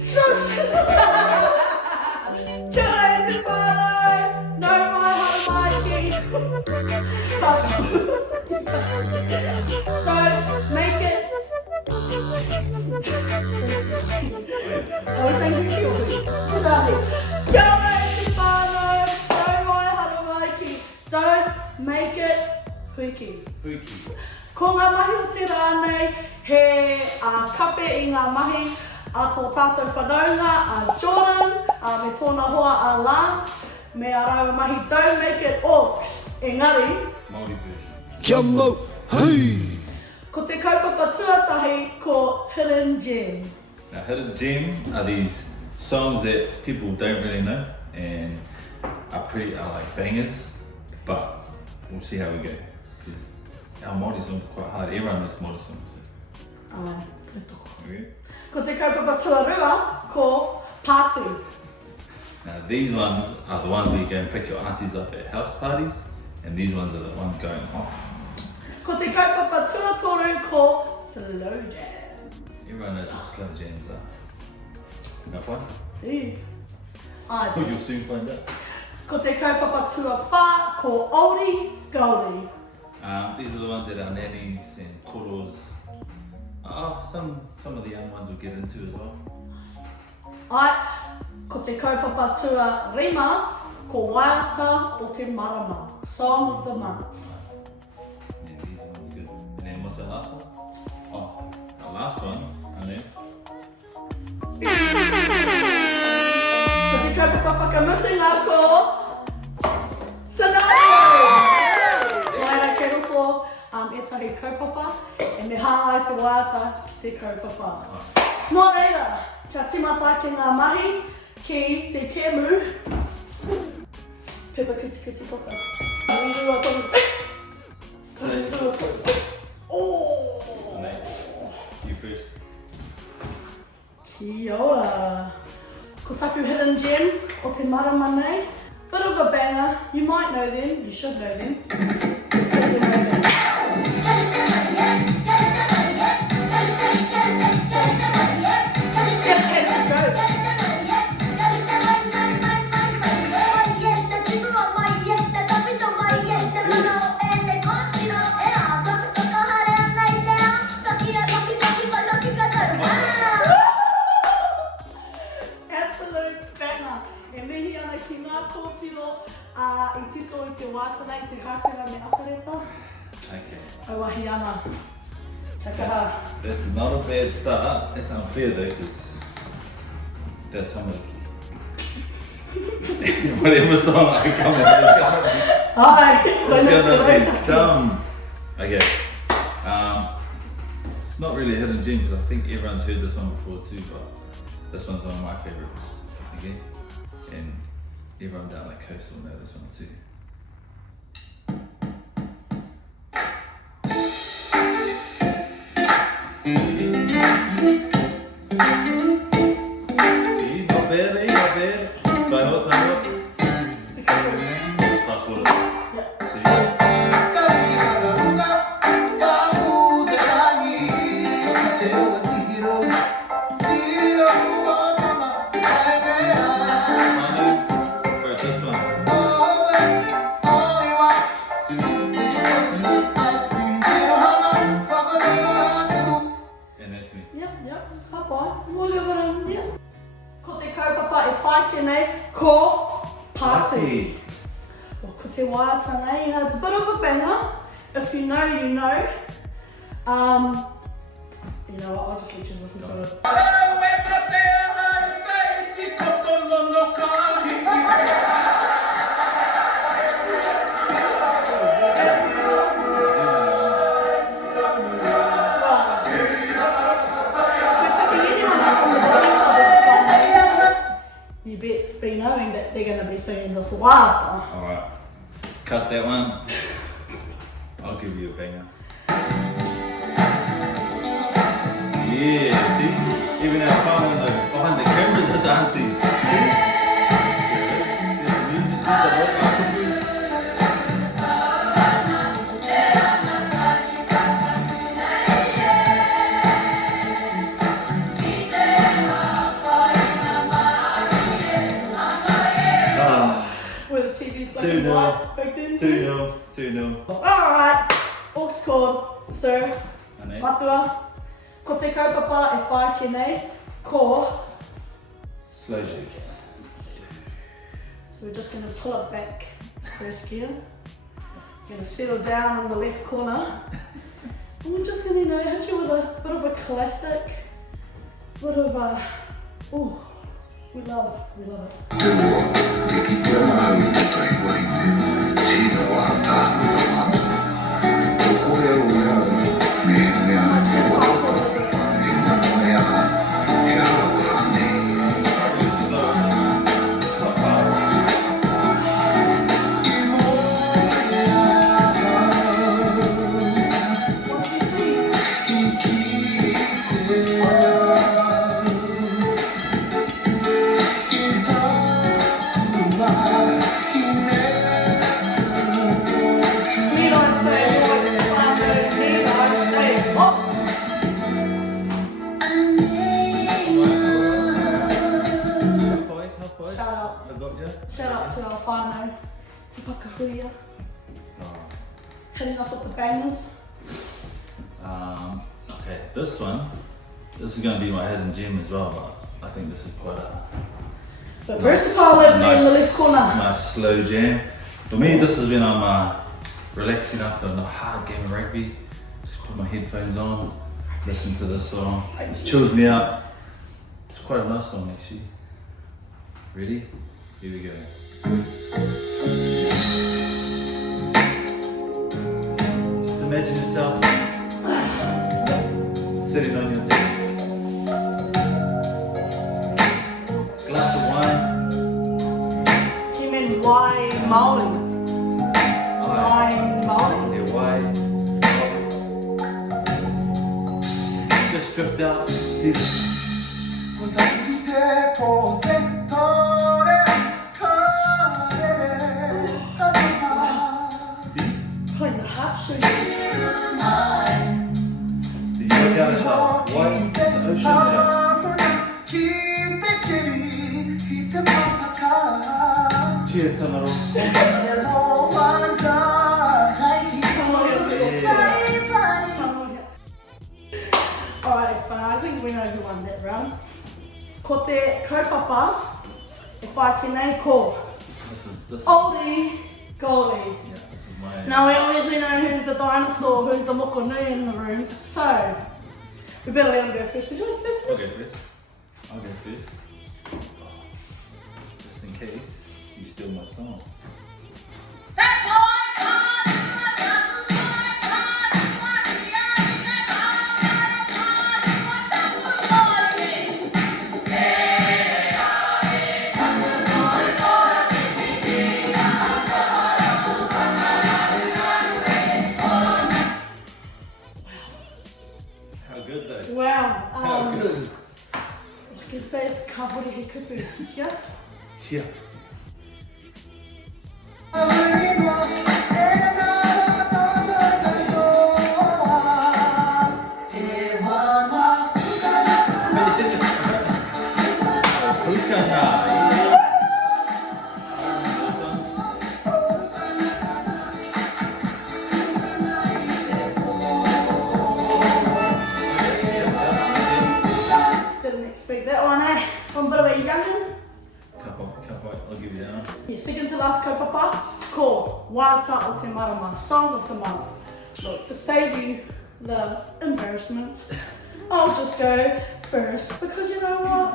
Shush! Kia ora te whānau, no Mahuru Māori. Don't make it. I was thinking Kia ora te whānau, no Mahuru Māori. Don't make it hūiki. Ko ngā mahi o te rānei, he kape i ngā mahi a tō tātou whanaunga, a Jordan, me tōna hoa a Lance, me a rau mahi Don't Make It Aux. Engari, Māori version. Jumbo, hey! ko te kaupapa tuatahi ko Hidden Gem. Now, hidden gem are these songs that people don't really know and are like bangers, but we'll see how we go. Because our Māori songs are quite hard. Everyone knows Māori songs. Okay? Ko te kaupapa tuarua ko Party. Now, these ones are the ones where you go and pick your aunties up at house parties, and these ones are the ones going off. Ko te kaupapa tuatoru ko Slow Jam. Everyone knows what slow jams are. Enough one? Ai, Well, you'll soon find out. ko te kaupapa tuawha ko Oldie Goldie. These are the ones that our nannies and koros, some of the young ones will get into as well. Ai, ko te kaupapa tua rima ko waiata o te marama. Song of the month. Yeah, these ones are good. And then what's the last one? Oh, the last one, Ānei. Ko te kaupapa whakamutinga ko Scenario! Waira ke roko etahi kaupapa e me hāngai te waiata ki te kaupapa. Nō reira, kia timata ki ngā mahi ki te kemu. Pepa kiti toka. Rirua toka. Rirua toka. Oh! Ānei, you first. Kia ora. Ko taku Hidden Gem o te marama nei. Bit of a banger. You might know them. You should know them. Because you know them. Get to go. Absolute banger. E mihi ana ki ngā kōtiro I tito I te wātana I te hākera me atareta. Okay. Auahi ana. Takaha. That's not a bad start. That's unfair though, because that's how much. Whatever song I come in, it's gonna be dumb. Okay. It's not really a hidden gem because I think everyone's heard this one before too, but this one's one of my favorites. Okay. And everyone down the coast will know this one too. See, not bad, eh? Not bad. Try not. Fast forward. Ko Party. Well, ko te waiata nei, you know, it's a bit of a banger. If you know, you know. You know what, I'll just let you listen to it. You best be knowing that they're going to be singing this waiata. Alright, cut that one. I'll give you a banger. Yeah, see? Even our phone behind the cameras are dancing. 2-0. Alright, Aux scored. So, Ānei. Matua, ko te kaupapa e whai ki nei, ko. Slow J. So we're just going to pull it back first gear. Going to settle down on the left corner. And we're just going to, hit you with a bit of a classic. Bit of a, ooh, we love it. Shout out to our whānau, Te Whakahuia, hitting us with the bangers. Okay, this is going to be my hidden gem as well, but I think this is quite a But versatile in the left corner. nice slow jam. For me, this is when I'm relaxing after a hard game of rugby. Just put my headphones on, listen to this song. It just chills me out. It's quite a nice song actually. Ready? Here we go. Just imagine yourself sitting on your table. Glass of wine. You mean wine Māori? Wine Māori? Yeah, wine. Just drift out, see this. Playing the heartstrings. You look out at the white, the ocean there. Cheers, Tamaro. Alright, it's fine. I think we know who won that round. Ko te kaupapa e whai ki nei ko. This is Oldie Goldie. yeah, this is my. Now we obviously know who's the dinosaur, who's the mokonui in the room, so we better let him go first. Would you like to go I'll first? go first. I'll go first. Just in case you steal my song. How good though? Wow. How good? I can say it's kāpori he kupu. Yeah? Yeah. Didn't expect that one, eh? From a bit of a youngin'. I'll give you that one. Yeah, second to last kaupapa, ko waiata o te marama, song of the month. Look, to save you the embarrassment, I'll just go first because you know what?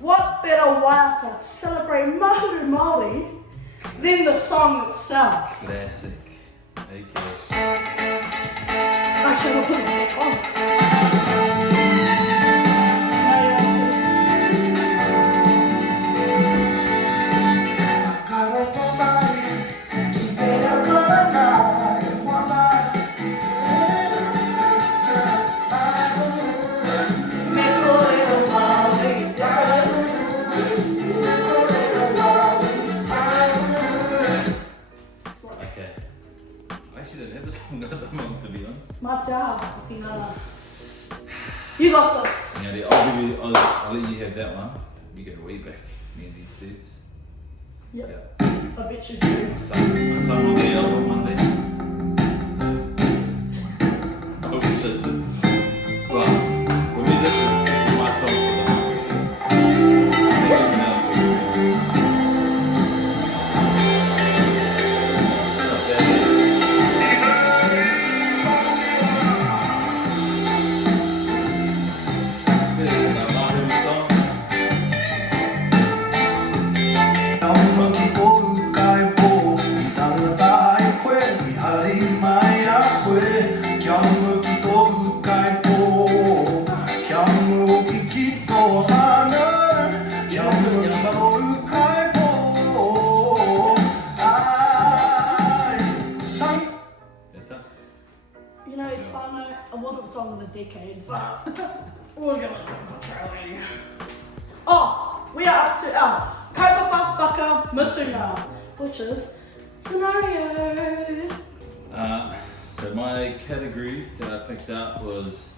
What better waiata to celebrate Mahuru Māori than the song itself? Classic. Okay. Actually, I'll put this back on. Okay. I actually didn't have this song at the moment, to be honest. Matia, Tina. You got this. Yeah, I'll let you have that one. You go way back near these dudes. Yep. Yeah. I bet you do. I sung on the album one day. I wish I did. But for me, this is my song for the heartbreak. I think everyone else will do. Not bad, eh? This is our Mahuru song. That's us. You know, it's fun though. It wasn't song of the decade, but we're going to try. Oh, we are up to our kaupapa whaka mutunga, which is scenarios. So my category that I picked up was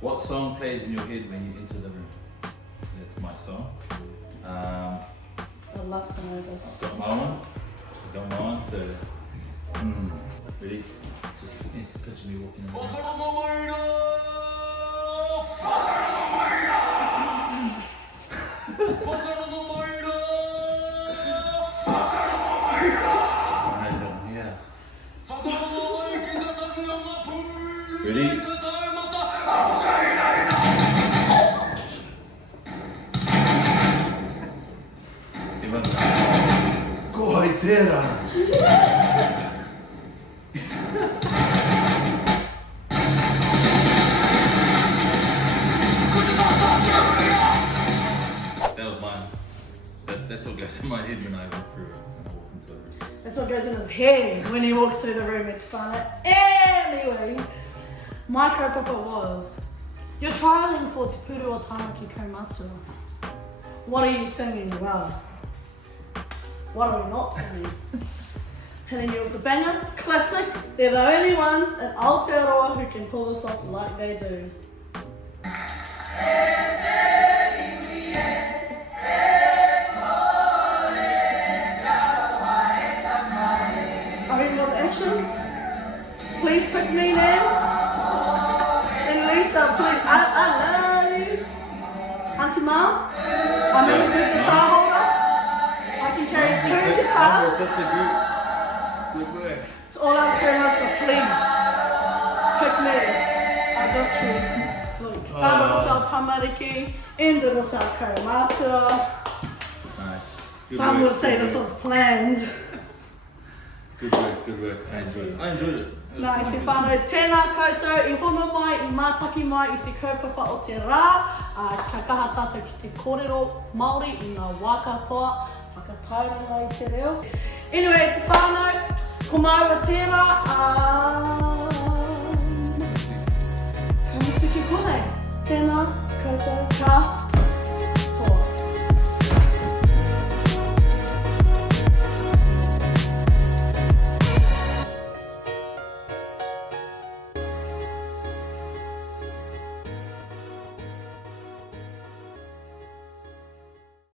what song plays in your head when you enter the room. That's my song. I love to know this. I've got my one. I've got my one. So, ready? It's picture me walking in. Yeah. Ready? Ko hai tērā. That was mine. That's what goes in my head when I walk through it. When I walk into it. That's what goes in his head when he walks through the room. It's fun. Anyway, my kaupapa was, you're trialling for Te Puru o Tāmaki Kaumatua. What are you singing? Well, what are we not singing? Hitting you with a banger, classic. They're the only ones in Aotearoa who can pull this off like they do. Please pick me now. And Lisa, please. I love you. Auntie Ma, I'm a good guitar holder. I can carry 2 guitars. Good work. It's all I'm carrying out, so please. Pick me. I got you. Look, started with our tamariki, ended with our kaumātua. Nice. Some would say this was planned. Good work. I enjoyed it. Nā, i te whānau, tēnā koutou, i hono mai, i mātaki mai i te kaupapa o te rā, ka kaha tātou ki te kōrero Māori i ngā wā katoa, whakatairanga i te reo. Anyway, te whānau, ko maua tērā, ka mutuki konei, tēnā koutou, ka